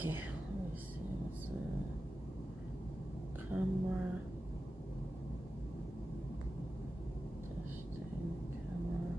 Okay, let me see. What's the camera? Testing camera.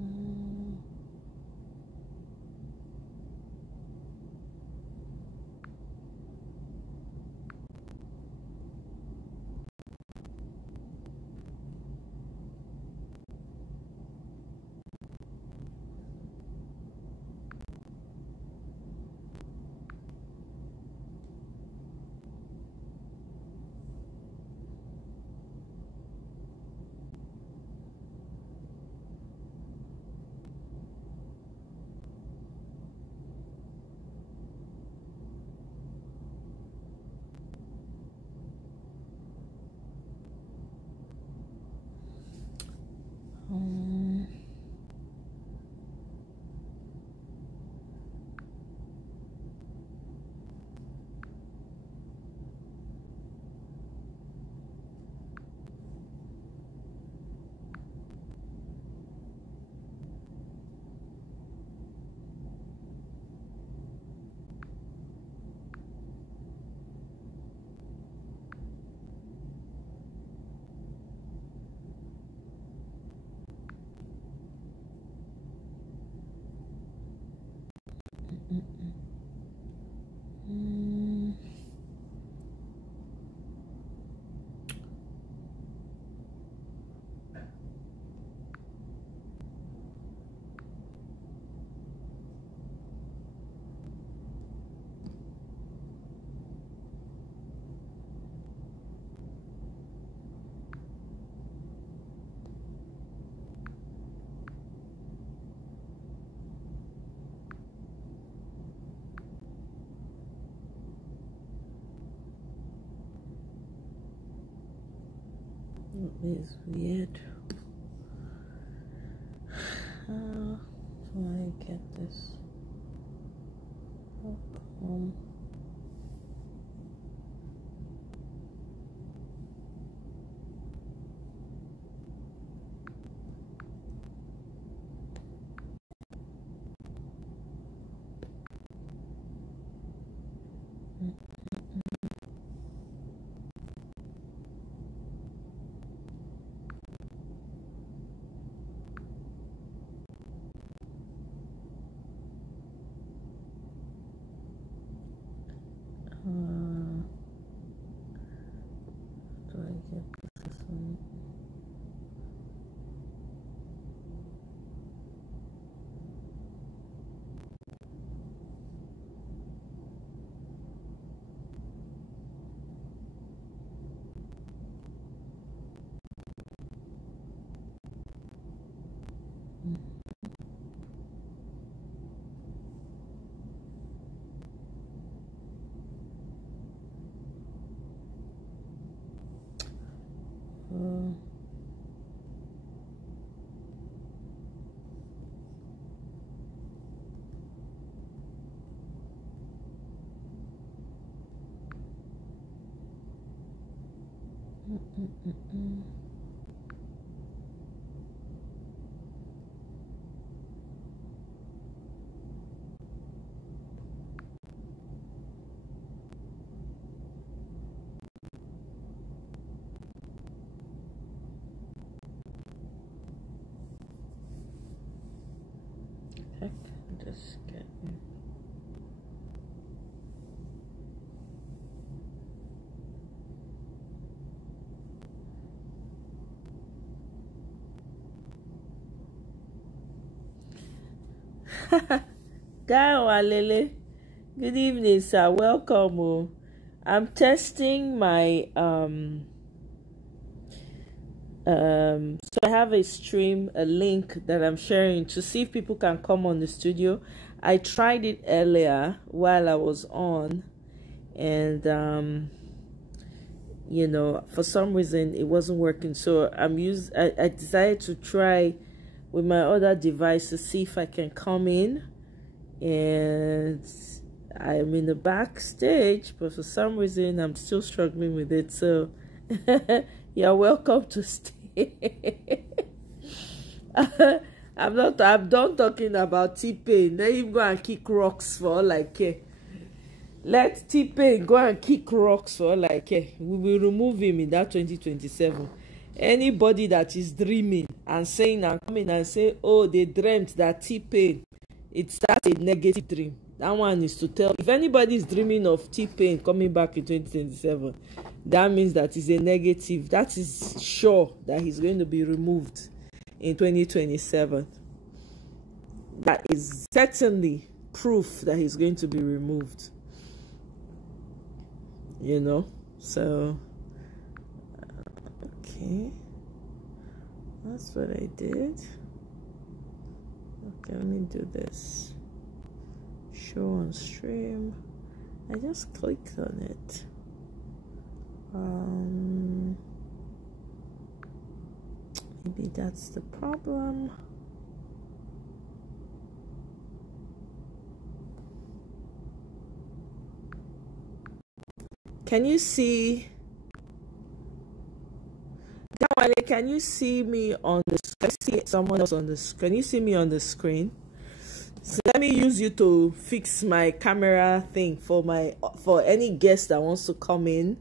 Um, mm, it's weird. How do I get this? Um, do I get this one? Heck, just get Guy Walele. Good evening, sir. Welcome. Oh. I'm testing my so I have a stream, a link that I'm sharing to see if people can come on the studio. I tried it earlier while I was on, and you know, for some reason it wasn't working. So I decided to try with my other device to see if I can come in, and I'm in the backstage, but for some reason I'm still struggling with it. So you're welcome to stay. I'm done talking about T-Pain. Let him go and kick rocks for all I care. Let T-Pain go and kick rocks for all I care. We will remove him in that 2027. Anybody that is dreaming and saying and coming and say, oh, they dreamt that T-Pain, it's that's a negative dream. That one is to tell. If anybody is dreaming of T-Pain coming back in 2027, that means that is a negative. That is sure that he's going to be removed in 2027. That is certainly proof that he's going to be removed. You know, so okay, that's what I did. Okay, let me do this. Show on stream. I just clicked on it. Maybe that's the problem. Can you see? Can you see me on the screen? I see someone else on the screen. Can you see me on the screen? So let me use you to fix my camera thing for any guest that wants to come in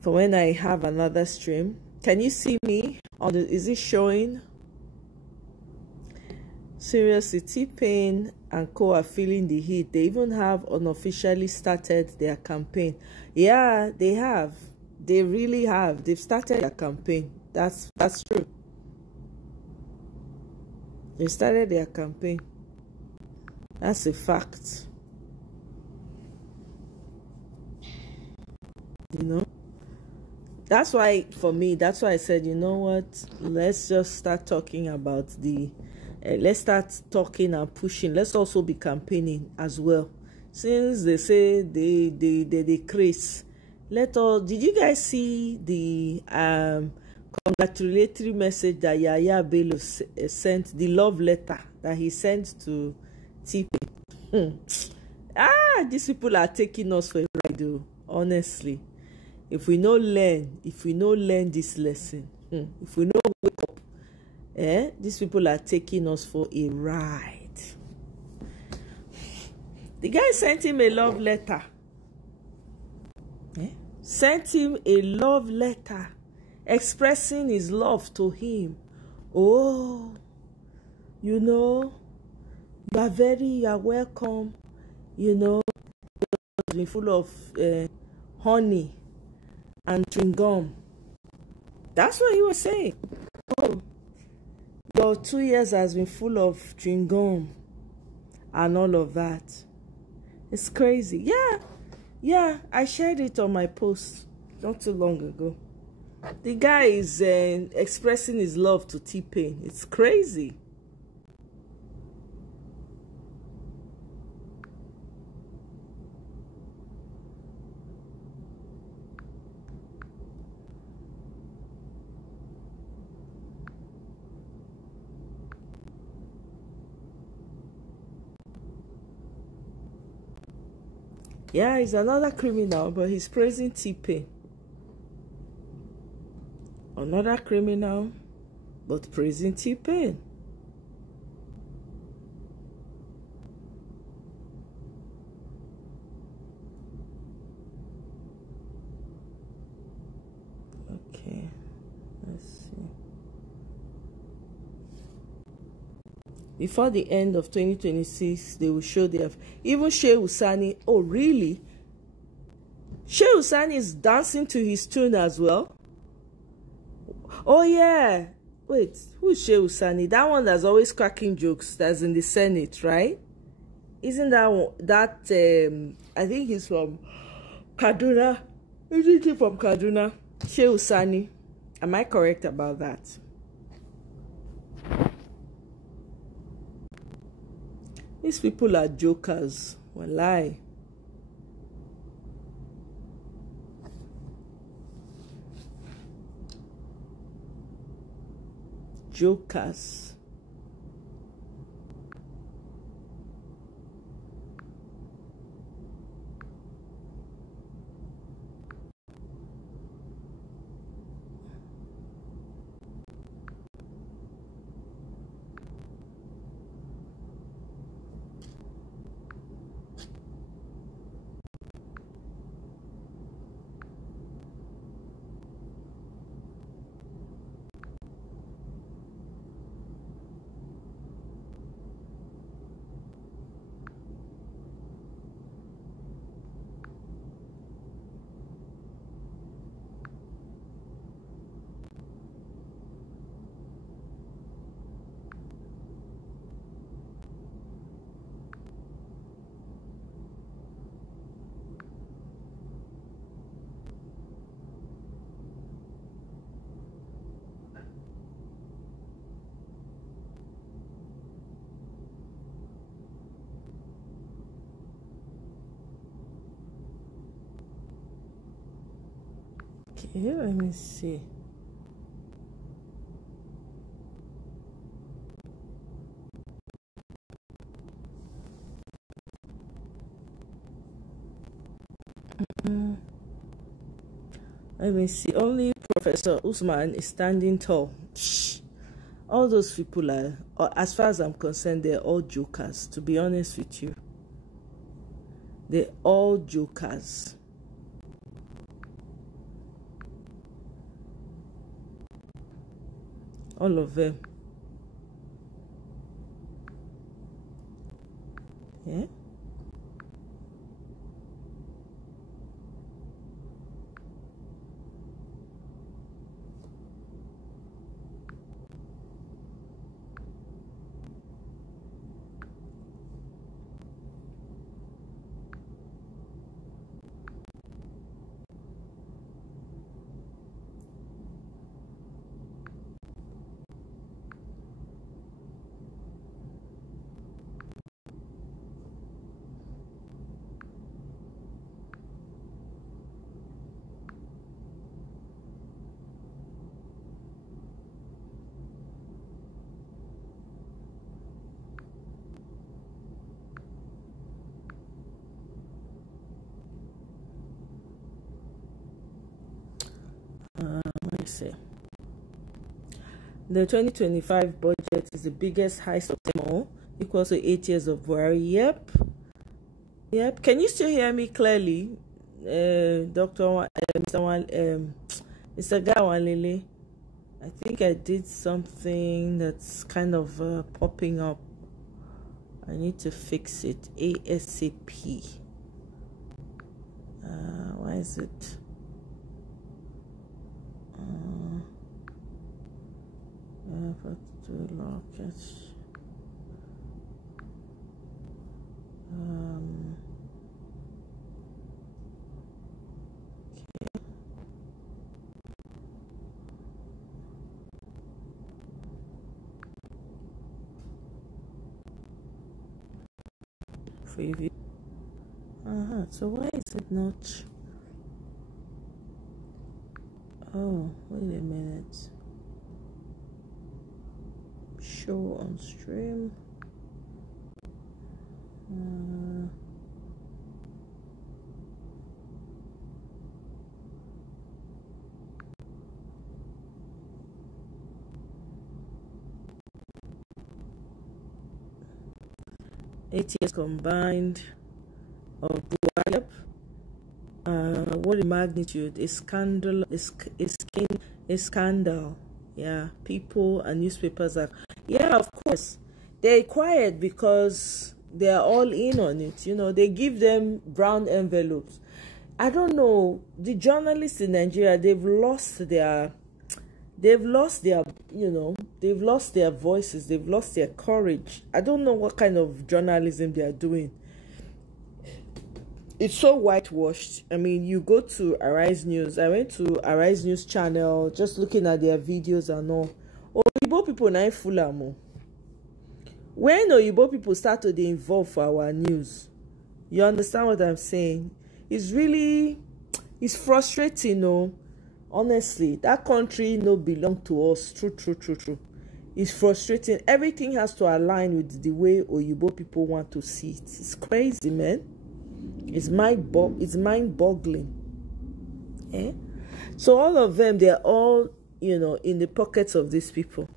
for when I have another stream. Can you see me on the? Is it showing? Seriously, T-Pain and co are feeling the heat. They even have unofficially started their campaign. Yeah, they have. They really have. They've started their campaign. That's true. They started their campaign. That's a fact. You know? That's why, for me, that's why I said, you know what? Let's just start talking about the... let's start talking and pushing. Let's also be campaigning as well. Since they say they decrease. Did you guys see the congratulatory message that Yaya Bello sent, the love letter that he sent to T-Pain? These people are taking us for a ride, though, honestly. If we no learn this lesson, if we no wake up, these people are taking us for a ride. The guy sent him a love letter. Sent him a love letter expressing his love to him. Oh, you know, you are welcome. You know, it's been full of honey and chewing gum. That's what he was saying. Oh, your 2 years has been full of chewing gum and all of that. It's crazy. Yeah, I shared it on my post not too long ago. The guy is expressing his love to T-Pain. It's crazy. Yeah, he's another criminal, but he's praising T-Pain. Another criminal, but praising T-Pain. Okay, let's see. Before the end of 2026, they will show their... Even Shehu Sani. Oh, really? Shehu Sani is dancing to his tune as well? Oh, yeah. Wait, who's Shehu Sani? That one that's always cracking jokes, that's in the Senate, right? Isn't that one, I think he's from Kaduna. Isn't he from Kaduna? Shehu Sani. Am I correct about that? These people are jokers. Wallahi. Jokers. Okay, let me see. Let me see. Only Professor Usman is standing tall. All those people are, as far as I'm concerned, they're all jokers, to be honest with you. They're all jokers. All of them. Yeah. Let me see. The 2025 budget is the biggest heist of them all, equals to 8 years of Buhari. Yep. Yep. Can you still hear me clearly, Dr. Mr. Gawalele? I think I did something that's kind of popping up. I need to fix it ASAP. Why is it? Preview. So why is it not? Oh, wait a minute. Show on stream. 8 years combined of Buhari. What the magnitude? A scandal. A scandal. Yeah, people and newspapers are. Yeah, of course, they're quiet because they are all in on it. You know, they give them brown envelopes. I don't know. The journalists in Nigeria, they've lost their, you know, they've lost their voices. They've lost their courage. I don't know what kind of journalism they are doing. It's so whitewashed. I mean, you go to Arise News. I went to Arise News channel, just looking at their videos and all. Oyibo people na full am. When Oyibo people start to dey involve for our news, you understand what I'm saying? It's frustrating, no. Honestly, that country no belong to us. True. It's frustrating. Everything has to align with the way Oyibo people want to see it. It's crazy, man. It's mind-boggling. Eh? So all of them, they're all, you know, in the pockets of these people.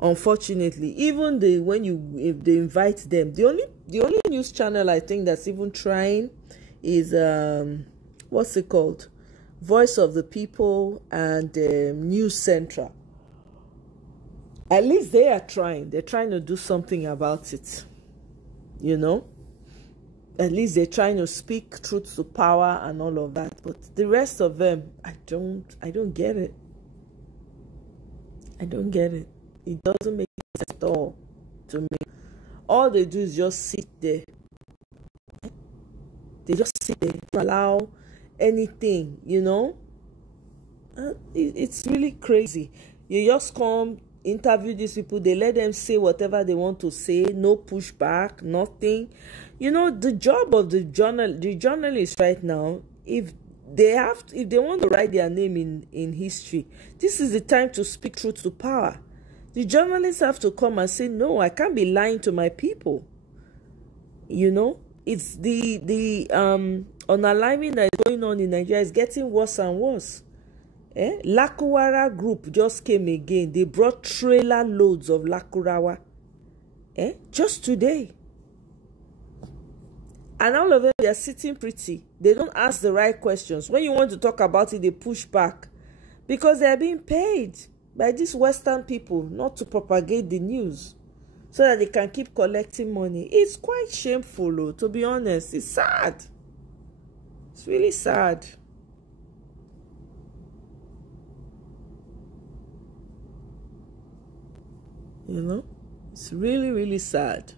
Unfortunately, even if they invite them, the only news channel I think that's even trying is what's it called? Voice of the People and News Central. At least they are trying. They're trying to do something about it. You know? At least they're trying to speak truth to power and all of that. But the rest of them, I don't get it. I don't get it. It doesn't make sense at all to me. All they do is just sit there. They just sit there, don't allow anything, you know. It's really crazy. You just come, interview these people, they let them say whatever they want to say, no pushback, nothing. You know, the job of the journalist right now, if they want to write their name in history, this is the time to speak truth to power. The journalists have to come and say, no, I can't be lying to my people. You know, it's the unalignment that is going on in Nigeria is getting worse and worse. Lakurawa group just came again. They brought trailer loads of Lakurawa. Just today. And all of them, they are sitting pretty. They don't ask the right questions. When you want to talk about it, they push back. Because they are being paid by these Western people not to propagate the news. So that they can keep collecting money. It's quite shameful, to be honest. It's sad. It's really sad. You know? It's really, really sad.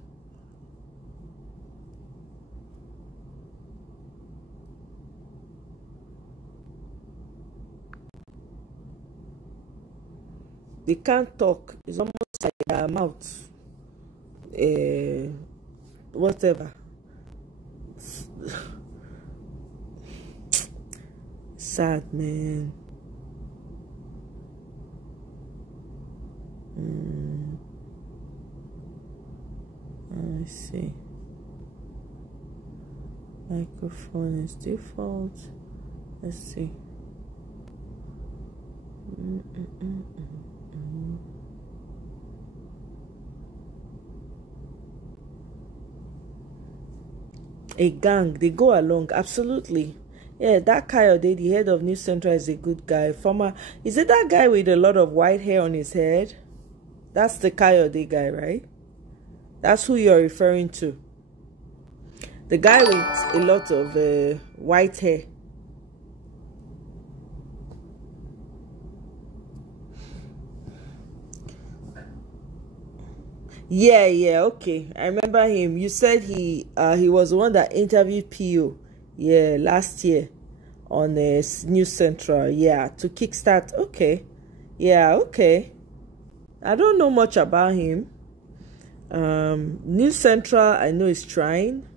They can't talk. It's almost like their mouth. Whatever. Sad, man. I see. Microphone is default. Let's see. A gang, they go along, absolutely. Yeah, that Kayode, the head of News Central, is a good guy. Is it that guy with a lot of white hair on his head? That's the Kayode guy, right? That's who you're referring to. The guy with a lot of white hair. Yeah, okay. I remember him. You said he was the one that interviewed PO, yeah, last year on News Central, yeah, to kickstart. Okay. Yeah, okay. I don't know much about him. News Central, I know is trying.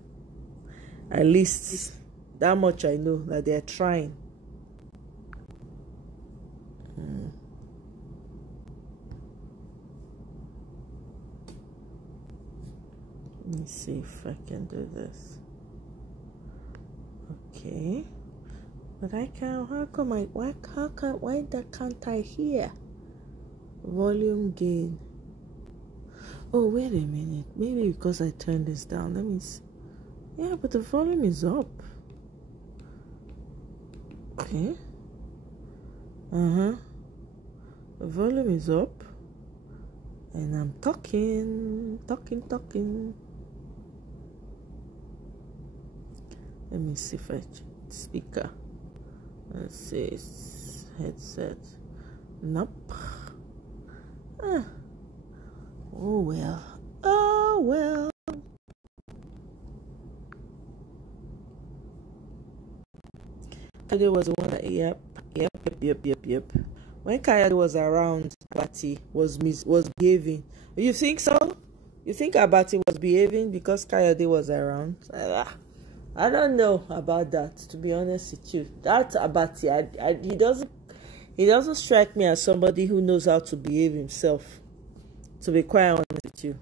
At least that much I know, that they're trying. Let me see if I can do this. Okay. But I can't, why can't I hear? Volume gain. Oh, wait a minute. Maybe because I turned this down. Let me see. Yeah, but the volume is up. Okay. The volume is up. And I'm talking. Let me see if I check speaker. Let's see. Headset. Nope. Oh well. Oh well. Kayode was the one that yep. When Kayode was around, Abati was behaving. You think so? You think Abati was behaving because Kayode was around? I don't know about that, to be honest with you. That Abati, he doesn't strike me as somebody who knows how to behave himself. To be quite honest with you,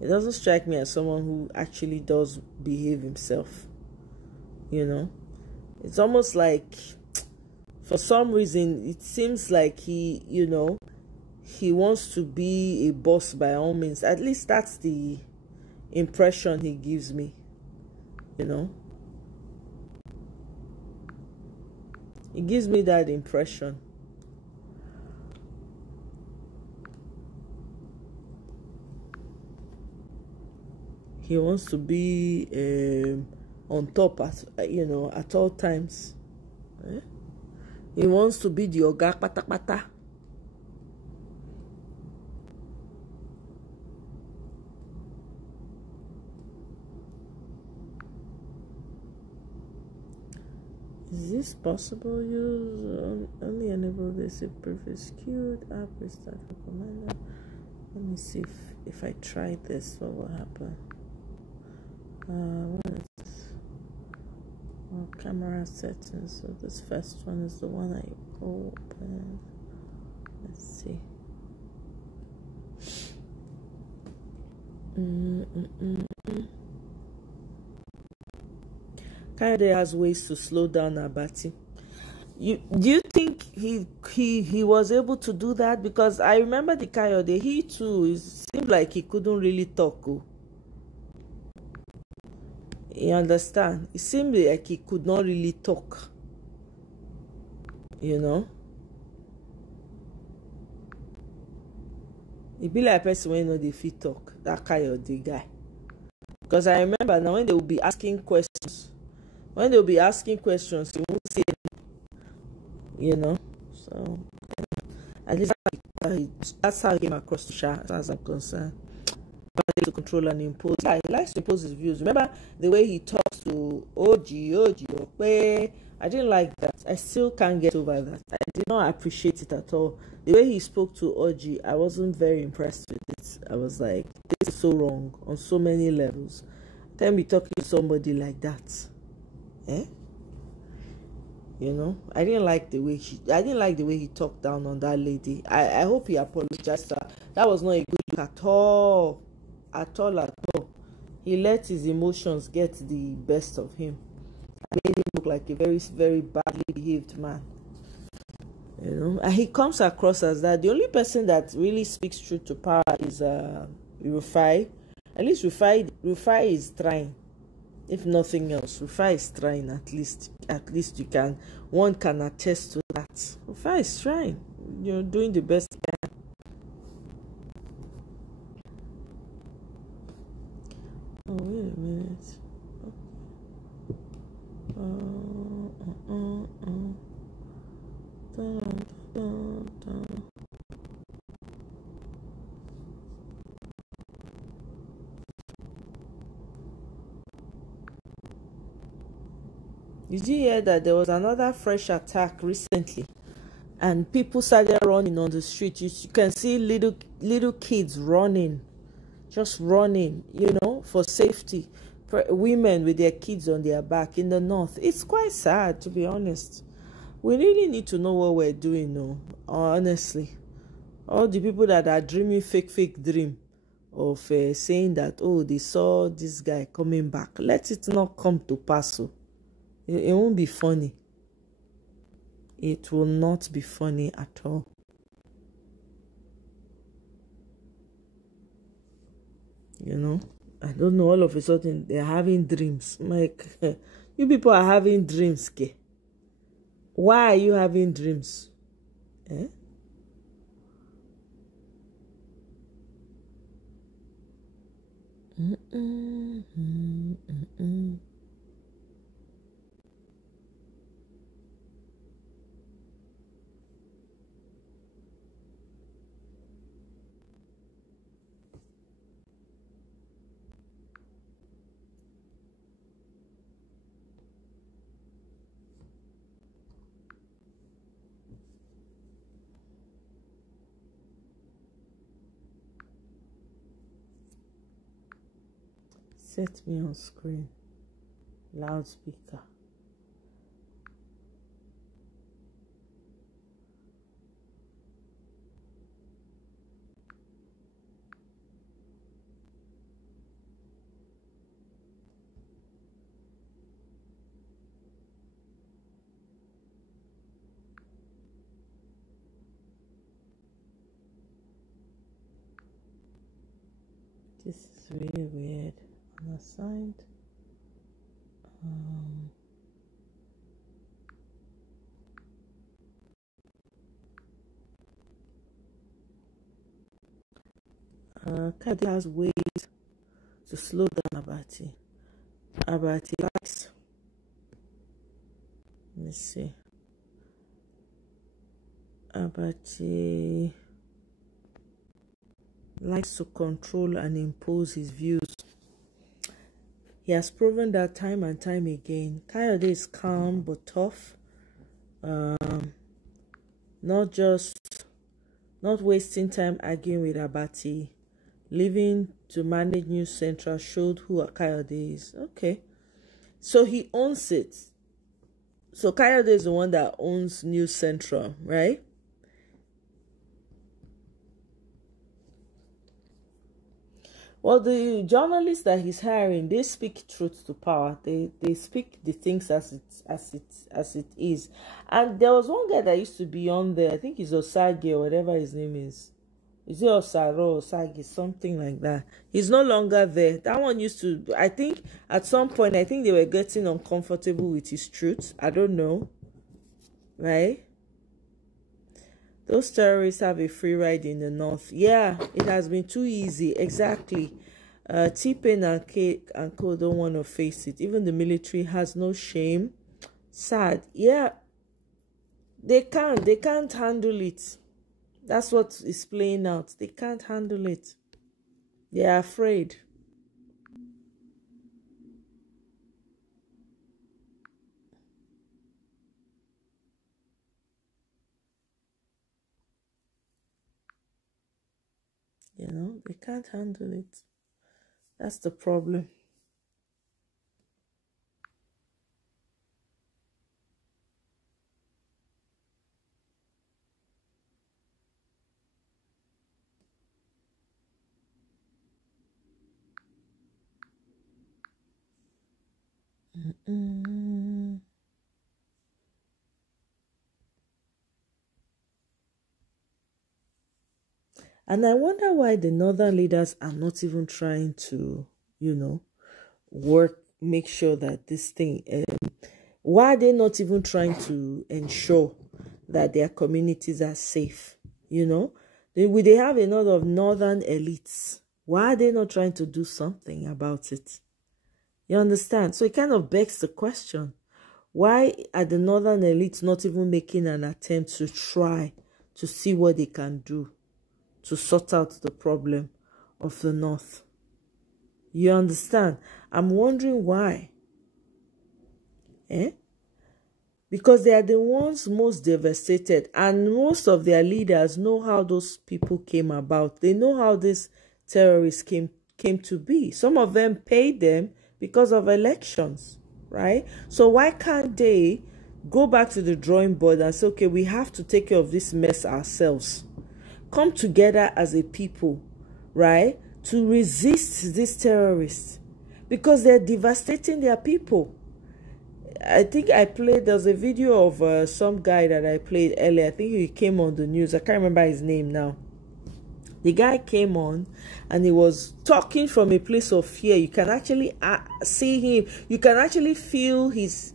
it doesn't strike me as someone who actually does behave himself. You know, it's almost like, for some reason, it seems like he wants to be a boss by all means. At least that's the impression he gives me. You know, it gives me that impression. He wants to be on top at all times. He wants to be the oga pata. Is this possible? Use only enable this if proof is queued. App restart for commander. Let me see if I try this, what will happen? What is this? Oh, camera settings. So this first one is the one I open. Let's see. Kayode has ways to slow down Abati. Do you think he was able to do that? Because I remember the Kayode, he too, it seemed like he couldn't really talk. You understand? It seemed like he could not really talk. You know? It be like a person when they fit talk, that Kayode guy. Because I remember now when they will be asking questions, he won't say, you know. So at least that's how he came across to Sha, as far as I'm concerned. To control and impose. Yeah, he likes to impose his views. Remember the way he talks to Oji, I didn't like that. I still can't get over that. I did not appreciate it at all. The way he spoke to Oji, I wasn't very impressed with it. I was like, this is so wrong on so many levels. Can't be talking to somebody like that. You know, I didn't like the way he talked down on that lady. I hope he apologized to her. That was not a good look at all. At all. He let his emotions get the best of him. Made him look like a very, very badly behaved man. You know, and he comes across as that. The only person that really speaks truth to power is Rufai. At least Rufai is trying. If nothing else, Rufai is trying. At least one can attest to that. Rufai is trying. You're doing the best you can. Oh, wait a minute. Did you hear that there was another fresh attack recently? And people started running on the street. You can see little kids running. Just running, you know, for safety. Women with their kids on their back in the north. It's quite sad, to be honest. We really need to know what we're doing now, honestly. All the people that are dreaming fake dream of saying that, oh, they saw this guy coming back. Let it not come to pass. It won't be funny. It will not be funny at all. You know, I don't know, all of a sudden they're having dreams. I'm like, you people are having dreams, ke? Why are you having dreams? Eh? Set me on screen. Loudspeaker. This is really weird. Unassigned. Kayode has ways to slow down Abati. Abati likes. Let me see. Abati likes to control and impose his views. He has proven that time and time again. Kayode is calm but tough. Not wasting time arguing with Abati. Leaving to manage News Central showed who Kayode is. Okay. So he owns it. So Kayode is the one that owns News Central, right? Well, the journalists that he's hiring, they speak truth to power. They speak the things as it is. And there was one guy that used to be on there. I think he's Osage or whatever his name is. Is it Osaro, Osage, something like that? He's no longer there. That one used to, I think, at some point, I think they were getting uncomfortable with his truth. I don't know. Right? Those terrorists have a free ride in the north. Yeah, it has been too easy. Exactly. T-Pain and Kate and Co don't want to face it. Even the military has no shame. Sad. Yeah. They can't handle it. That's what is playing out. They can't handle it. They are afraid. You know, they can't handle it. That's the problem. And I wonder why the northern leaders are not even trying to, you know, make sure that this thing, why are they not even trying to ensure that their communities are safe? You know, they have a lot of northern elites. Why are they not trying to do something about it? You understand? So it kind of begs the question, why are the northern elites not even making an attempt to try to see what they can do to sort out the problem of the north? You understand? I'm wondering why. Because they are the ones most devastated, and most of their leaders know how those people came about. They know how these terrorists came to be. Some of them paid them because of elections, right? So why can't they go back to the drawing board and say, okay, we have to take care of this mess ourselves? Come together as a people, right, to resist these terrorists, because they're devastating their people. I think there's a video of some guy that I played earlier. I think he came on the news. I can't remember his name now. The guy came on and he was talking from a place of fear. You can actually see him. You can actually feel his,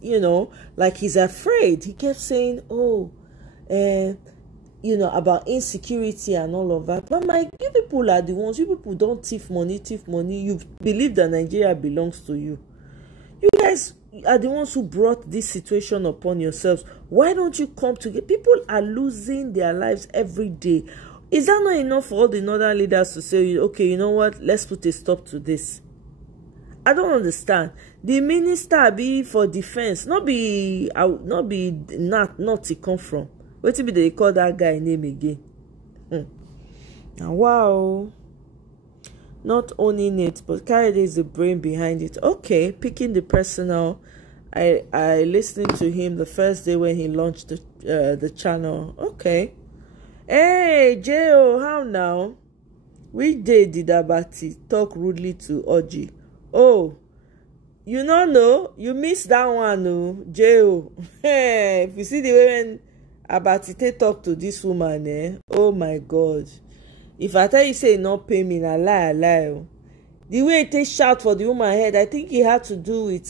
like he's afraid. He kept saying, oh, about insecurity and all of that. But I'm like, you people are the ones. You people don't thief money. You believe that Nigeria belongs to you. You guys are the ones who brought this situation upon yourselves. Why don't you come together? People are losing their lives every day. Is that not enough for all the northern leaders to say, okay, you know what, let's put a stop to this? I don't understand. The minister be for defense, not he come from. What be they call that guy name again? Wow. Not owning it, but Kayode is the brain behind it. Okay, picking the personal. I listened to him the first day when he launched the channel. Okay. Hey, J.O., how now? Which day did Abati talk rudely to Oji? Oh, you don't know? You missed that one, no? J.O. Hey, if you see the way when Abati talk to this woman, oh my God. If I tell you, say, not pay me, I lie. The way they shout for the woman head, I think it had to do with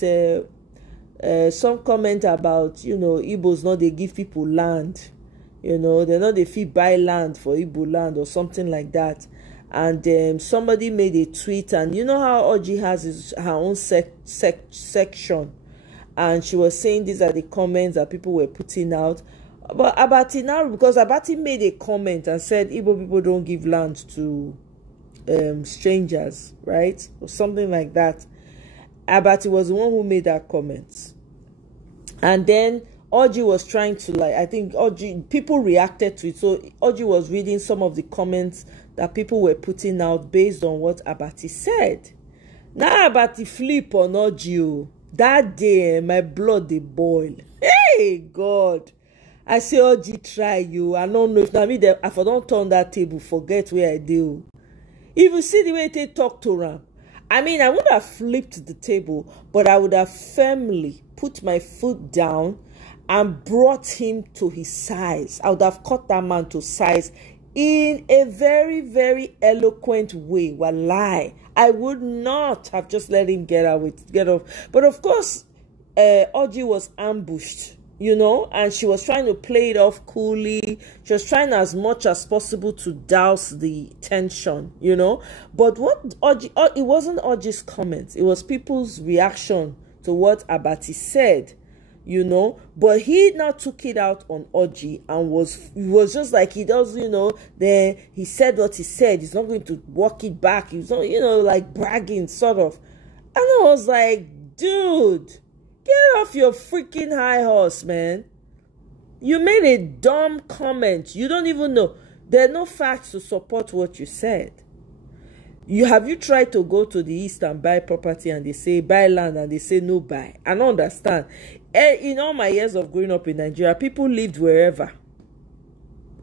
some comment about, Igbos not they give people land. They're not they fit buy land for Igbo land or something like that. And somebody made a tweet, and you know how Oji has her own section. And she was saying these are the comments that people were putting out. But Abati now, because Abati made a comment and said Igbo people don't give land to strangers, right? Or something like that. Abati was the one who made that comment. And then Oji was trying to, I think people reacted to it. So Oji was reading some of the comments that people were putting out based on what Abati said. Now Abati flip on Oji. That day, my blood they boil. Hey, God. I say, Oji, try you. I don't know if now me, if I don't turn that table, forget where I do. If you see the way they talk to Ram, I mean, I would have flipped the table, but I would have firmly put my foot down and brought him to his size. I would have cut that man to size in a very, very eloquent way. Wallahi. I would not have just let him get off. But of course, Oji was ambushed, and she was trying to play it off coolly. She was trying as much as possible to douse the tension, But what it wasn't Oji's comments. It was people's reaction to what Abati said. But he now took it out on Oji and was just like he does, then he said what he said. He's not going to walk it back. He's not, like bragging, sort of. And I was like, dude, get off your freaking high horse, man. You made a dumb comment. You don't even know. There are no facts to support what you said. Have you tried to go to the East and buy property and they say buy land and they say no buy? I don't understand. In all my years of growing up in Nigeria, people lived wherever.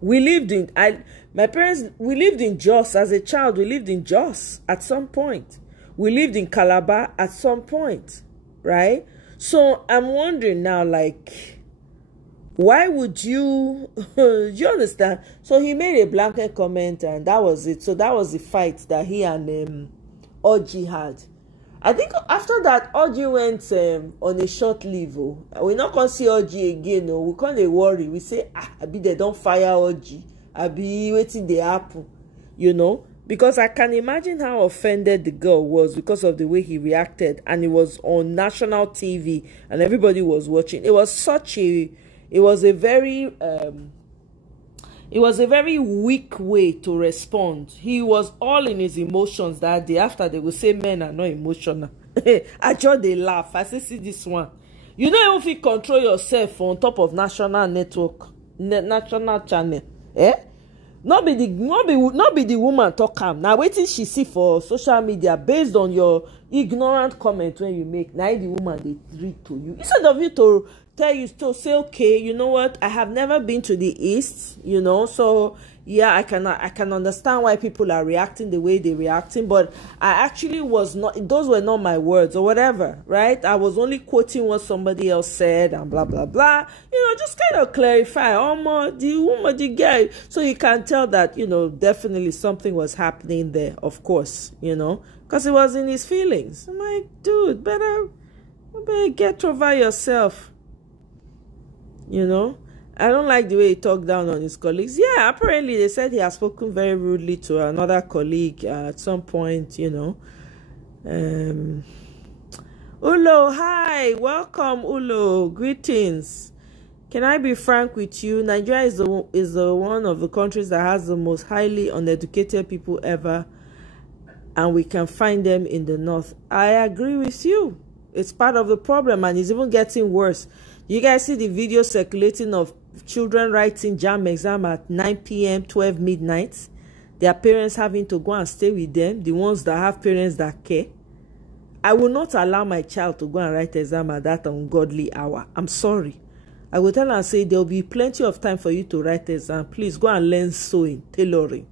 We lived in, we lived in Jos. As a child, we lived in Jos at some point. We lived in Calabar at some point, right? So I'm wondering now, why would you, do you understand? So he made a blanket comment and that was it. So that was the fight that he and Oji had. I think after that, Oji went on a short leave. We're not going to see Oji again. We can't worry. We say, Abi, they don't fire Oji. Abi, waiting they happen. Because I can imagine how offended the girl was because of the way he reacted. And it was on national TV and everybody was watching. It was a very weak way to respond. He was all in his emotions that day. After they will say men are not emotional. I just they laugh. I say, see this one. You know if you control yourself on top of national network, national channel. Not be the woman talk am. Now waiting she see for social media based on your ignorant comment when you make. Now the woman they read to you. Instead of you to tell you to say, okay, you know what, I have never been to the East, you know, so yeah, I can understand why people are reacting the way they're reacting, but I actually was not, those were not my words or whatever, right? I was only quoting what somebody else said and blah blah blah, you know, just kind of clarify, the woman, the guy, so you can tell that, you know, definitely something was happening there, of course, you know, because it was in his feelings. I'm like, dude, better get over yourself, you know. I don't like the way he talked down on his colleagues. Yeah, apparently they said he has spoken very rudely to another colleague at some point, you know. Ulo, hi, welcome, Ulo, greetings. Can I be frank with you? Nigeria is the one of the countries that has the most highly uneducated people ever, and we can find them in the north. I agree with you. It's part of the problem, and it's even getting worse. You guys see the video circulating of children writing JAMB exam at 9 p.m., 12 midnight. Their parents having to go and stay with them, the ones that have parents that care. I will not allow my child to go and write exam at that ungodly hour. I'm sorry. I will tell her and say, there will be plenty of time for you to write exam. Please go and learn sewing, tailoring,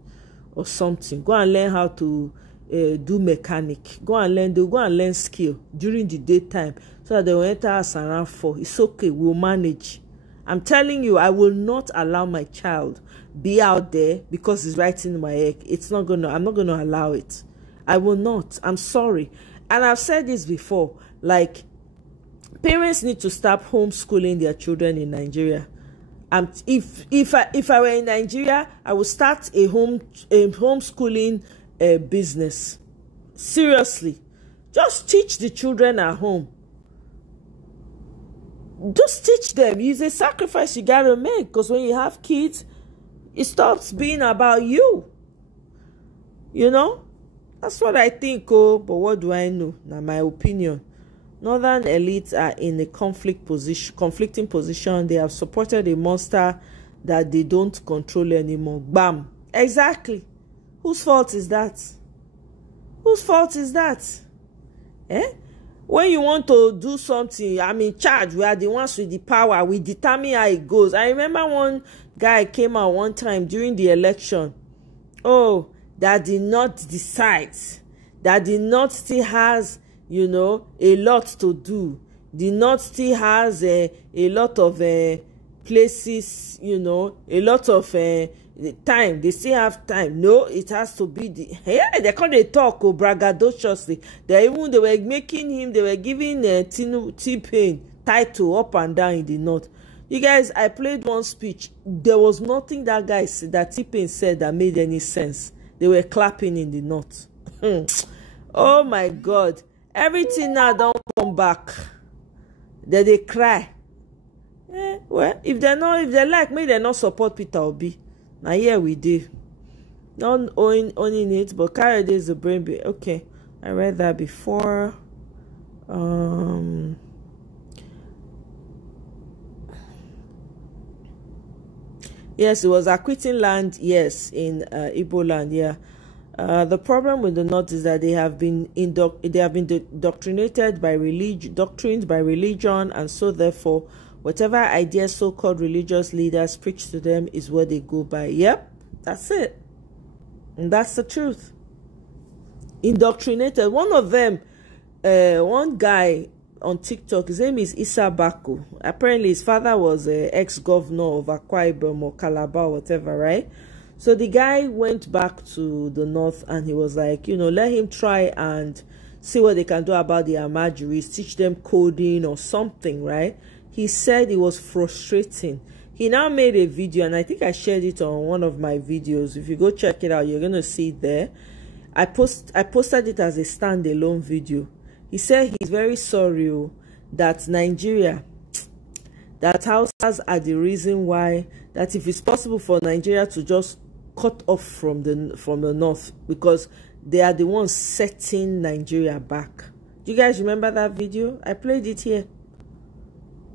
or something. Go and learn how to do mechanic. Go and learn skill during the daytime, so that they will enter us around 4. It's okay, we'll manage. I'm telling you, I will not allow my child be out there because he's writing my egg. I'm not gonna allow it. I will not. I'm sorry. And I've said this before, like, parents need to stop homeschooling their children in Nigeria. If I were in Nigeria, I would start a homeschooling business. Seriously. Just teach the children at home. Just teach them. It's a sacrifice you gotta make, because when you have kids, it stops being about you. You know? That's what I think, oh, but what do I know? Now, my opinion. Northern elites are in a conflicting position. They have supported a monster that they don't control anymore. Bam. Exactly. Whose fault is that? Whose fault is that? Eh? When you want to do something, I'm in charge. We are the ones with the power. We determine how it goes. I remember one guy came out one time during the election. Oh, that did not decide. That the North still has, you know, a lot to do. The North still has a lot of places, you know, a lot of time. They still have time. No, it has to be the, yeah, they can't talk braggadociously. They were making him, they were giving T-Pain title up and down in the North. You guys, I played one speech. There was nothing that guy said, that T-Pain said, that made any sense. They were clapping in the North. Oh my God. Everything now don't come back. Then they cry. Well, if they like me, they not support Peter Obi. Now here we do. Not owning it, but carry this the brain be okay. I read that before. Yes, it was acquiting land, yes, in Igbo land, yeah. The problem with the North is that they have been indoctrinated by doctrines by religion, and so therefore whatever ideas so-called religious leaders preach to them is what they go by. Yep, that's it. And that's the truth. Indoctrinated. One of them, one guy on TikTok, his name is Issa Baku. Apparently his father was an ex-governor of Akwa Ibom or Calabar, whatever, right? So the guy went back to the North and he was like, you know, let him try and see what they can do about the Amajuris, teach them coding or something, right? He said it was frustrating. He now made a video, and I think I shared it on one of my videos. If you go check it out, you're going to see it there. I posted it as a standalone video. He said he's very sorry that Nigeria, that Hausas are the reason why, that if it's possible for Nigeria to just cut off from the North, because they are the ones setting Nigeria back. Do you guys remember that video? I played it here.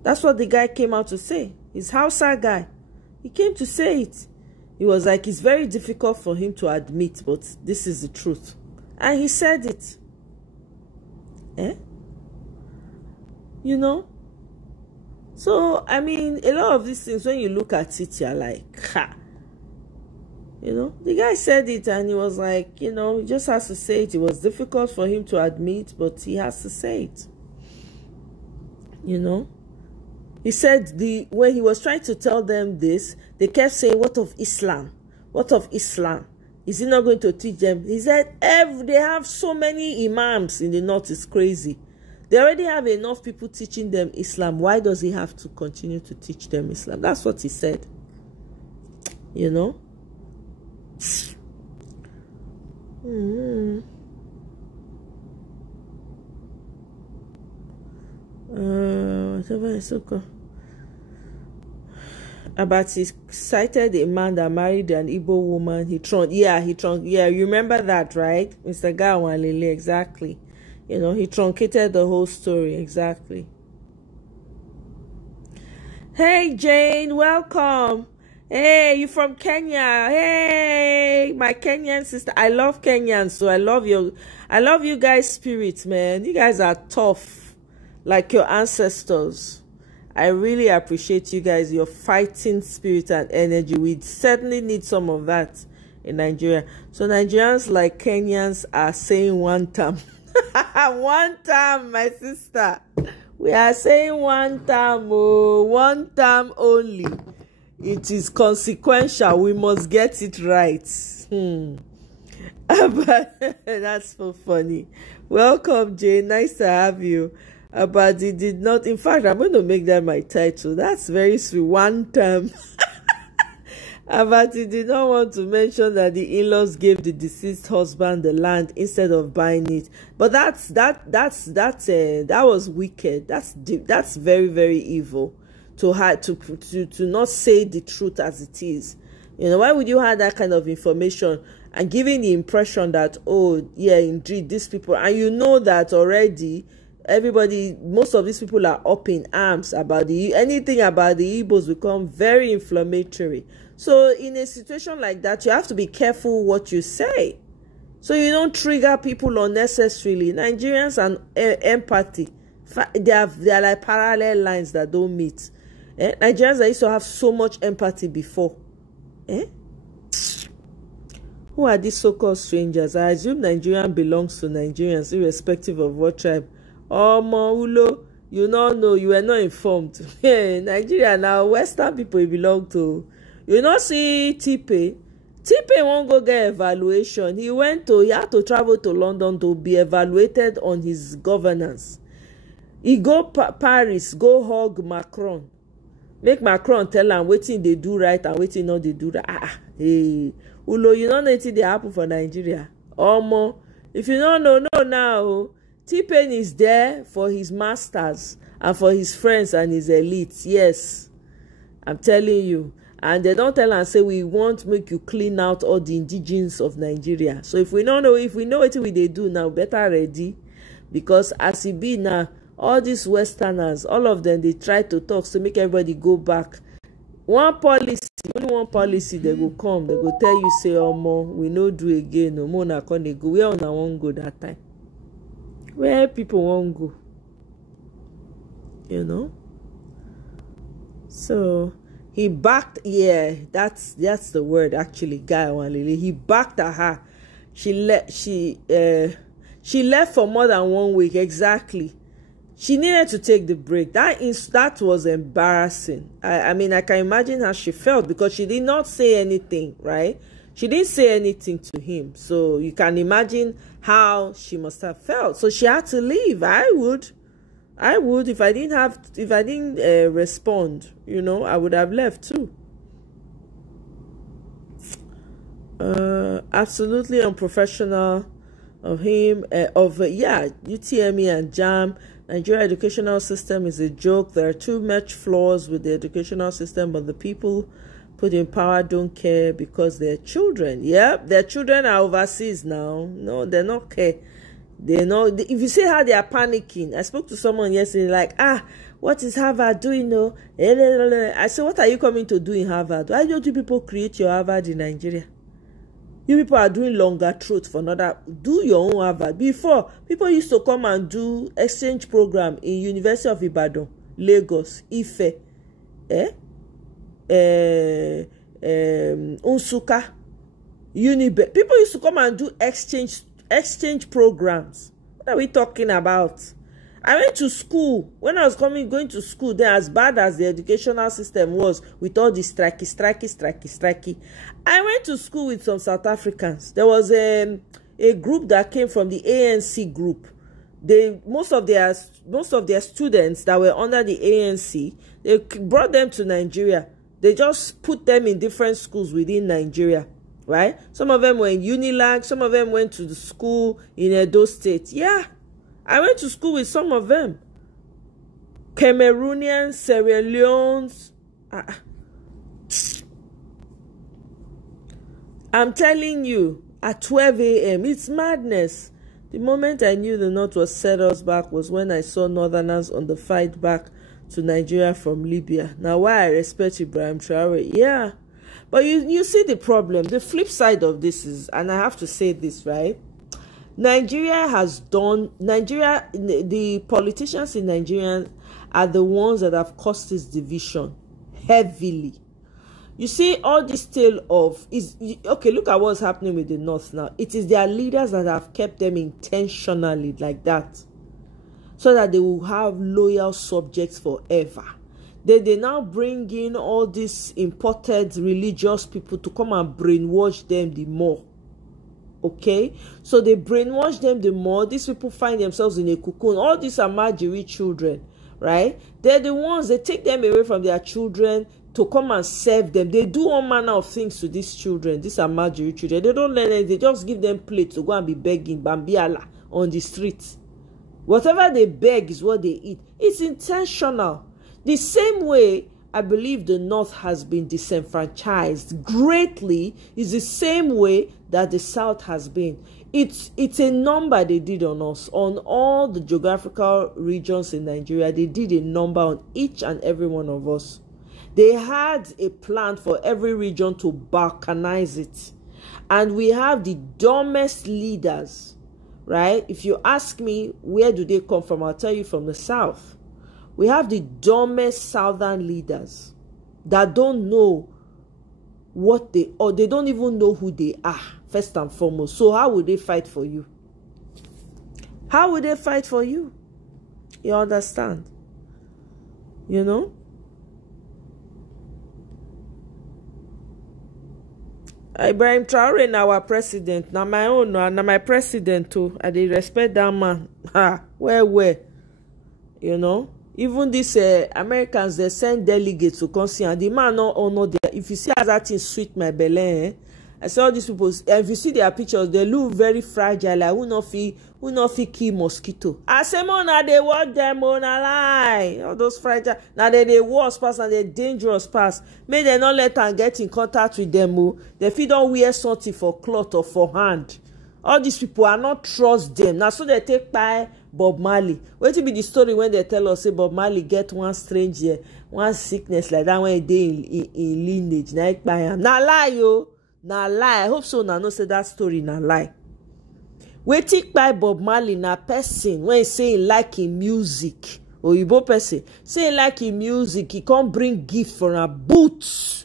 That's what the guy came out to say. He's Hausa guy. He came to say it. He was like, it's very difficult for him to admit, but this is the truth. And he said it. You know? So, I mean, a lot of these things, when you look at it, you're like, ha. You know, the guy said it and he was like, you know, he just has to say it. It was difficult for him to admit, but he has to say it. You know, he said when he was trying to tell them this, they kept saying, what of Islam? What of Islam? Is he not going to teach them? He said, they have so many imams in the north, it's crazy. They already have enough people teaching them Islam. Why does he have to continue to teach them Islam? That's what he said. You know? Whatever is okay. About he cited a man that married an Igbo woman. He trunked. Yeah, you remember that, right? Mr. Gawalele, exactly. You know, he truncated the whole story, exactly. Hey, Jane, welcome. Hey, you from Kenya? Hey, my Kenyan sister. I love Kenyans, so I love you guys' spirit, man. You guys are tough, like your ancestors. I really appreciate you guys, your fighting spirit and energy. We certainly need some of that in Nigeria. So Nigerians like Kenyans are saying one time. One time, my sister. We are saying one time, oh, one time only. It is consequential. We must get it right. That's so funny. Welcome, Jane. Nice to have you. But it did not. In fact, I'm going to make that my title. That's very sweet. One time. But he did not want to mention that the in-laws gave the deceased husband the land instead of buying it. But that was wicked. That's very, very evil. To not say the truth as it is. You know, why would you have that kind of information and giving the impression that, oh yeah, indeed these people, and you know that already most of these people are up in arms about anything about the Igbos become very inflammatory. So in a situation like that, you have to be careful what you say, so you don't trigger people unnecessarily. Nigerians and empathy, they are like parallel lines that don't meet. Nigerians that used to have so much empathy before. Who are these so-called strangers? I assume Nigerian belongs to Nigerians, irrespective of what tribe. Oh, Ulo, you don't know, you were not informed. Nigeria now, Western people belong to. You not see Tipe. Tipe won't go get evaluation. He had to travel to London to be evaluated on his governance. He go Paris, go hug Macron. Make Macron tell am wetin they do right and wetin not they do right. Hey, Ulo, you don't know anything they happen for Nigeria. Omo, if you don't know now, T-Pain is there for his masters and for his friends and his elites. Yes, I'm telling you. And they don't tell and say, we want to make you clean out all the indigenes of Nigeria. So if we know what they do now, better ready. Because as it be now, all these Westerners, all of them, they try to talk to make everybody go back. One policy, only one policy, they go come, they go tell you, say, oh, more, we no do again, no more, na con they go. Where una won't go that time? Where people won't go? You know? So he backed, yeah, that's the word actually, Guy Wanlele. He backed her. She left for more than 1 week, exactly. She needed to take the break. That was embarrassing. I mean, I can imagine how she felt because she did not say anything, right? She didn't say anything to him. So you can imagine how she must have felt. So she had to leave. I would if I didn't respond, you know, I would have left too. Absolutely unprofessional of him, UTME and JAM. Nigeria educational system is a joke. There are too much flaws with the educational system, but the people put in power don't care because they're children. Yep, their children are overseas now. No, they're not care. They know. If you see how they are panicking, I spoke to someone yesterday like, what is Harvard doing? No, I said, what are you coming to do in Harvard? Why don't you people create your Harvard in Nigeria? You people are doing longer truth for another. Do your own Harvard. Before, people used to come and do exchange program in University of Ibadan. Lagos, Ife, Unsuka, Unibe. People used to come and do exchange programs. What are we talking about? I went to school. When I was going to school, then as bad as the educational system was, with all the strikey. I went to school with some South Africans. There was a group that came from the ANC group. Most of their students that were under the ANC, they brought them to Nigeria. They just put them in different schools within Nigeria, right? Some of them were in Unilag, some of them went to the school in Edo State. Yeah, I went to school with some of them. Cameroonians, Sierra Leone's. I'm telling you, at 12 a.m., it's madness. The moment I knew the North was set us back was when I saw Northerners on the fight back to Nigeria from Libya. Now, why I respect Ibrahim Traore? Yeah. But you see the problem. The flip side of this is, and I have to say this, right? The politicians in Nigeria are the ones that have caused this division heavily. You see, all this tale of okay, look at what's happening with the North now. It is their leaders that have kept them intentionally like that, so that they will have loyal subjects forever. They now bring in all these imported religious people to come and brainwash them the more. Okay, so they brainwash them the more. These people find themselves in a cocoon. All these are Almajiri children, right? They're the ones, they take them away from their children to come and serve them. They do all manner of things to these children. These are Almajiri children. They don't learn anything. They just give them plates to go and be begging Bambiala on the streets. Whatever they beg is what they eat. It's intentional. The same way I believe the North has been disenfranchised greatly is the same way that the South has been. It's a number they did on us, on all the geographical regions in Nigeria. They did a number on each and every one of us. They had a plan for every region to balkanize it. And we have the dumbest leaders, right? If you ask me, where do they come from? I'll tell you, from the South. We have the dumbest Southern leaders that don't know what they don't even know who they are, first and foremost. So how would they fight for you? How would they fight for you? You understand? You know? Ibrahim Traore na our president. Na my own, na my president too. I dey respect that man. Where? You know? Even these Americans, they send delegates to come see, and the man not honor there. If you see how that thing sweet my belly, I saw all these people. If you see their pictures, they look very fragile. Like who not fit kill mosquito. I say, man, now they watch them on a lie. All those fragile. Now they worse pass and they dangerous pass. May they not let them get in contact with them. They fit don't wear something for cloth or for hand. All these people are not trust them. Now so they take by Bob Marley. What will be the story when they tell us say Bob Marley get one strange one sickness like that when he in lineage. Now lie yo. Now lie. I hope so now no say that story now lie. Waiting by Bob Marley na person when he say he like him music. Oyibo person say he like him music. He can't bring gift for a boots.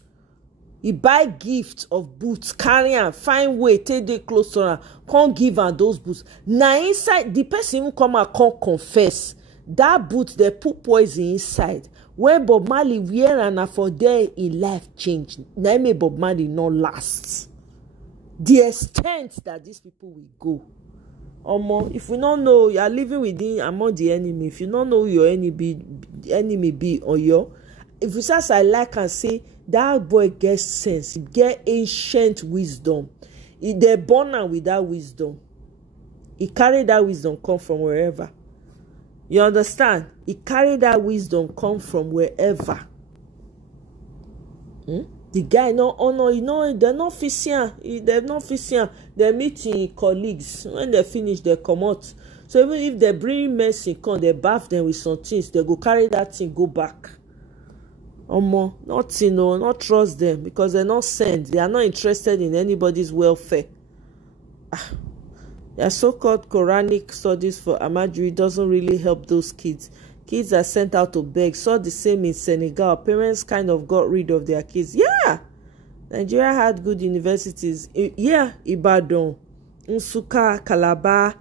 He buy gifts of boots, carry and find way, take they close to her, can't give her those boots. Now inside, the person who come and can't confess, that boot, they put poison inside. When Bob Marley wear and for there, in life change. Now may Bob Marley not last. The extent that these people will go. If you don't know, you are living within among the enemy. If you don't know who your enemy be or your, if you say I like and say, that boy gets sense, he get ancient wisdom. They're born with that wisdom. He carry that wisdom come from wherever. You understand? He carry that wisdom come from wherever. The guy no honor, you know, they're not physician. They're not physician. They're meeting colleagues. When they finish, they come out. So even if they bring medicine, come, they bath them with some things, they go carry that thing, go back. Nothing, no, not trust them because they're not sent. They are not interested in anybody's welfare. Their so-called Quranic studies for Almajiri doesn't really help those kids Kids are sent out to beg. Saw the same in Senegal. Parents kind of got rid of their kids. Yeah, Nigeria had good universities. Yeah, Ibadan, Nsukka, Calabar.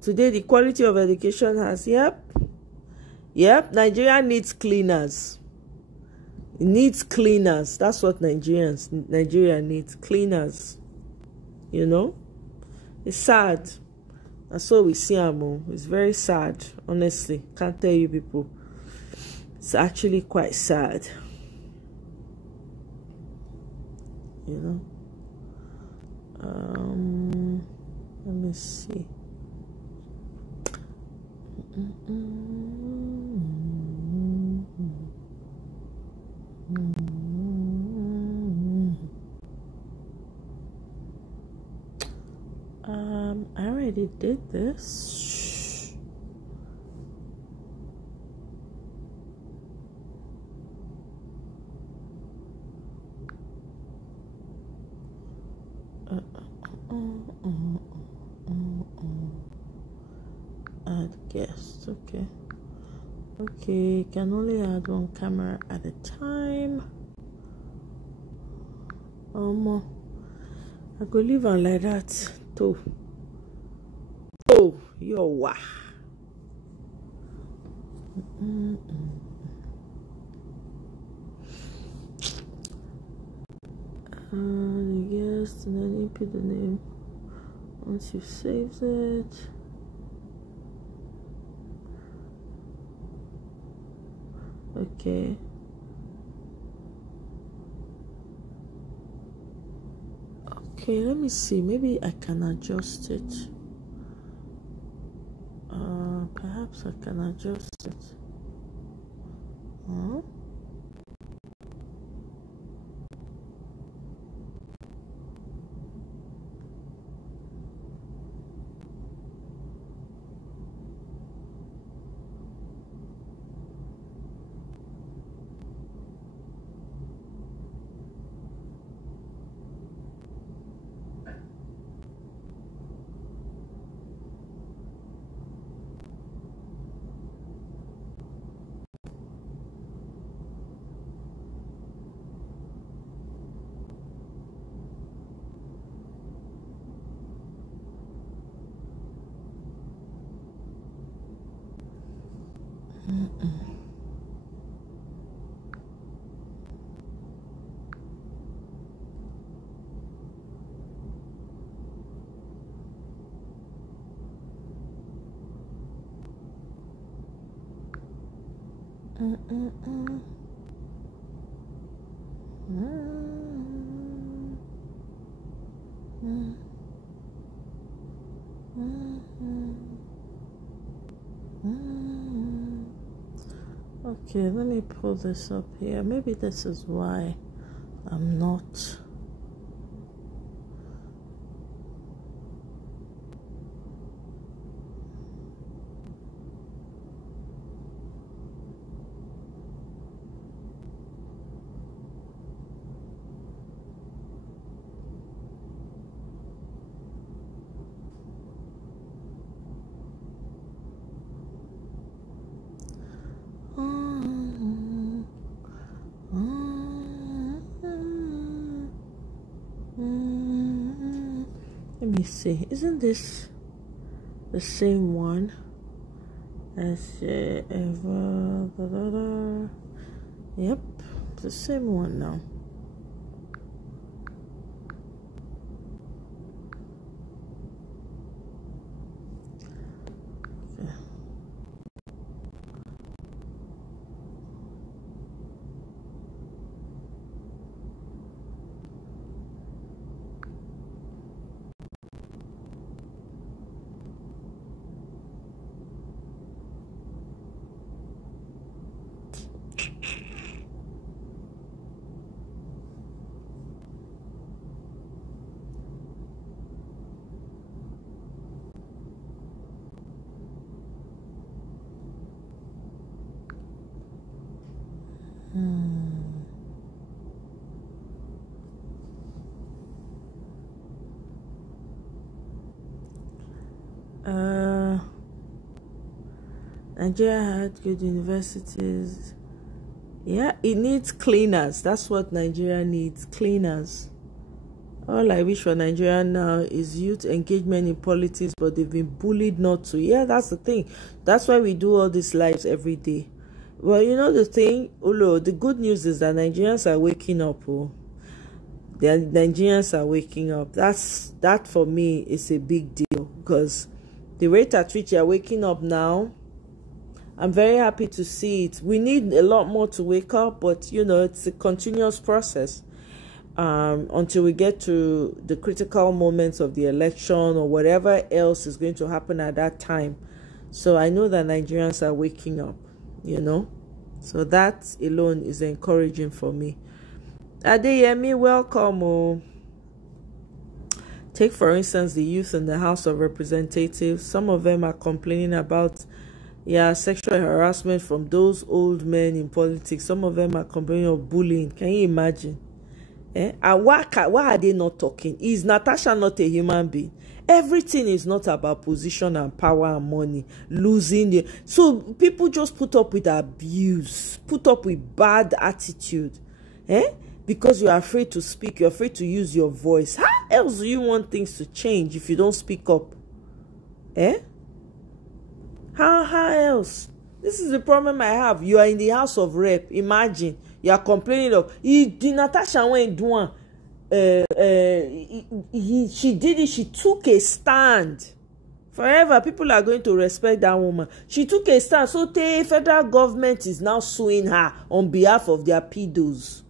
Today, the quality of education has, yep. Nigeria needs cleaners. It needs cleaners. That's what Nigeria needs, cleaners. You know, it's sad. That's what we see, Amo. It's very sad, honestly. Can't tell you people. It's actually quite sad. You know. Let me see. I already did this. Add guest. Okay, can only add one camera at a time. I go leave on like that too. Oh, yo, wow. Yes, and then input the name once you've saved it. Okay. Okay, let me see. Maybe I can adjust it. Perhaps I can adjust it. Huh? Okay, let me pull this up here. Maybe this is why I'm not. Let me see. Isn't this the same one as ever? Yep, it's the same one now. Nigeria had good universities. Yeah, it needs cleaners. That's what Nigeria needs, cleaners. All I wish for Nigeria now is youth engagement in politics, but they've been bullied not to. Yeah, that's the thing. That's why we do all these lives every day. Well, you know the thing, Ulo, the good news is that Nigerians are waking up. Oh. The Nigerians are waking up. That for me is a big deal, because the rate at which you're waking up now, I'm very happy to see it. We need a lot more to wake up, but you know, it's a continuous process until we get to the critical moments of the election or whatever else is going to happen at that time. So I know that Nigerians are waking up, you know. So that alone is encouraging for me. Adeyemi, welcome. Oh. Take, for instance, the youth in the House of Representatives. Some of them are complaining about sexual harassment from those old men in politics. Some of them are complaining of bullying. Can you imagine? And why are they not talking? Is Natasha not a human being? Everything is not about position and power and money. Losing so people just put up with abuse, put up with bad attitude. Because you're afraid to speak, you're afraid to use your voice. How else do you want things to change if you don't speak up? How else? This is the problem I have. You are in the House of Rep. Imagine you are complaining of the Natasha went doing. She did it. She took a stand. Forever, people are going to respect that woman. She took a stand. So the federal government is now suing her on behalf of their pedos.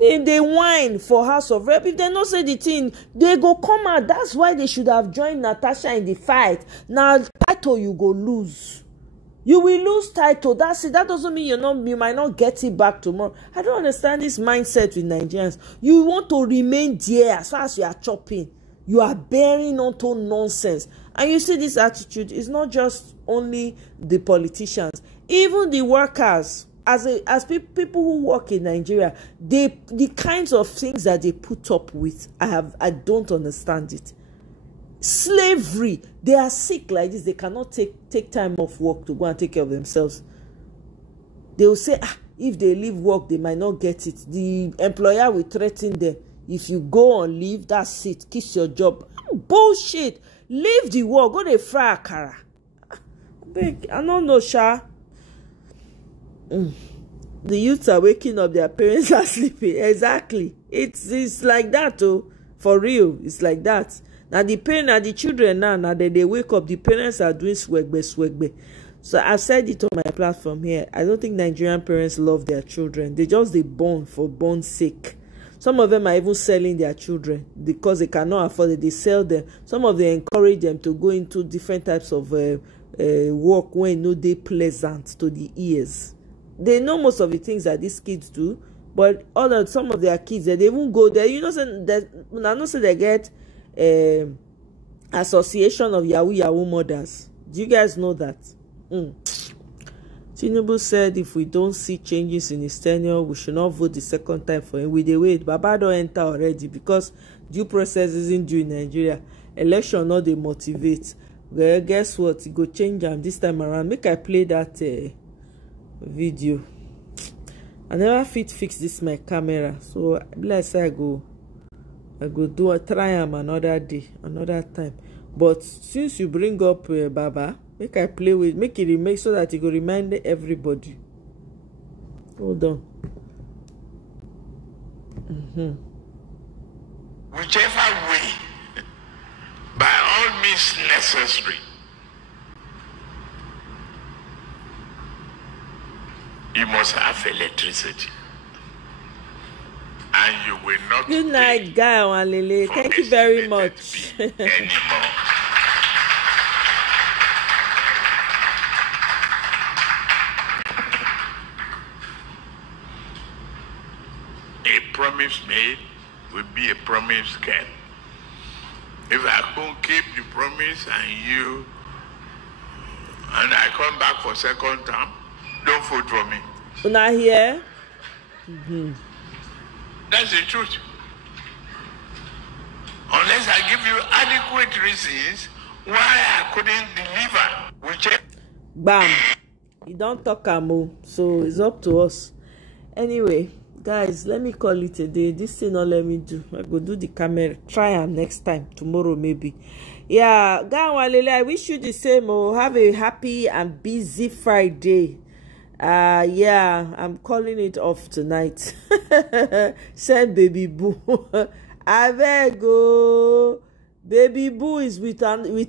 They whine for House of Rep. If they don't say the thing, they go come out. That's why they should have joined Natasha in the fight. Now, title you go lose. You will lose title. That's it. That doesn't mean you might not get it back tomorrow. I don't understand this mindset with Nigerians. You want to remain there as far as you are chopping. You are bearing onto nonsense. And you see this attitude. It's not just only the politicians. Even the workers. As people who work in Nigeria, the kinds of things that they put up with, I don't understand it. Slavery, they are sick like this. They cannot take time off work to go and take care of themselves. They will say, if they leave work, they might not get it. The employer will threaten them. If you go on leave, that's it. Kiss your job. Bullshit. Leave the work. Go to fry akara. I don't know, Sha. The youths are waking up, their parents are sleeping. Exactly. It's like that, oh. For real, it's like that. Now the parents and the children now they wake up, the parents are doing swagbe. So I've said it on my platform here. I don't think Nigerian parents love their children. They born for born's sake. Some of them are even selling their children because they cannot afford it. They sell them. Some of them encourage them to go into different types of work when they pleasant to the ears. They know most of the things that these kids do, but some of their kids, they won't go there. You know, say they get association of Yahoo mothers. Do you guys know that? Tinubu said if we don't see changes in his tenure, we should not vote the second time for him. We dey wait. Baba don't enter already because due process isn't due in Nigeria. Election not they motivate. Well, guess what? It go change them this time around. Make I play that video. I never fix this my camera, so let's say I go try am another day, another time. But since you bring up Baba, make I play with, make it so that it go remind everybody. Hold on. Whichever way, by all means necessary, you must have electricity. And you will not. Good night, Guy Wanlele. Thank you very much. Anymore. A promise made will be a promise kept. If I don't keep the promise and I come back for second term, don't vote for me. Not here. That's the truth. Unless I give you adequate reasons why I couldn't deliver. We check. Bam. You don't talk amo, so it's up to us. Anyway, guys, let me call it a day. This thing not let me do. I go do the camera. Try am next time. Tomorrow maybe. Yeah, Ganwalele, I wish you the same. Oh, have a happy and busy Friday. Yeah, I'm calling it off tonight. Send baby boo. Avego. Baby boo is with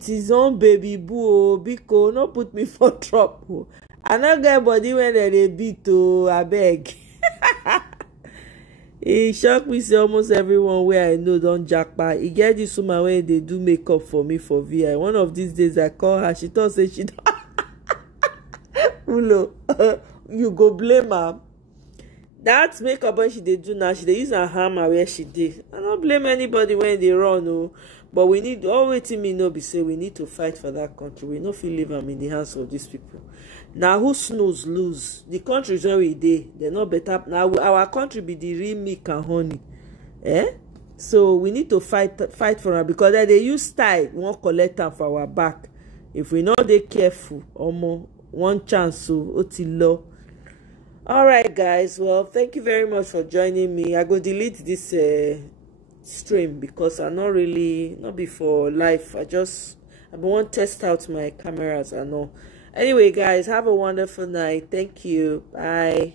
his own baby boo. Biko, no put me for trouble. I no get body when they beat to abeg. E shock me say almost everyone where I know don japa. E get this woman where they do makeup for me for VI. One of these days I call her. She thought say she don Ulo, you go blame her. That makeup when she dey do now, she dey use her hammer where she did. I don't blame anybody when they run. Oh. But we need, all waiting me know be say we need to fight for that country. We no fit leave them in the hands of these people. Now who snooze lose? The countries where we dey, they're not better. Now our country be the real milk and honey. So we need to fight for them because they use style, won't collect them for our back. If we not dey careful, one chance so otilo. All right, guys. Well, thank you very much for joining me. I go delete this stream because I'm not before live. I want to test out my cameras and all. Anyway, guys, have a wonderful night. Thank you. Bye.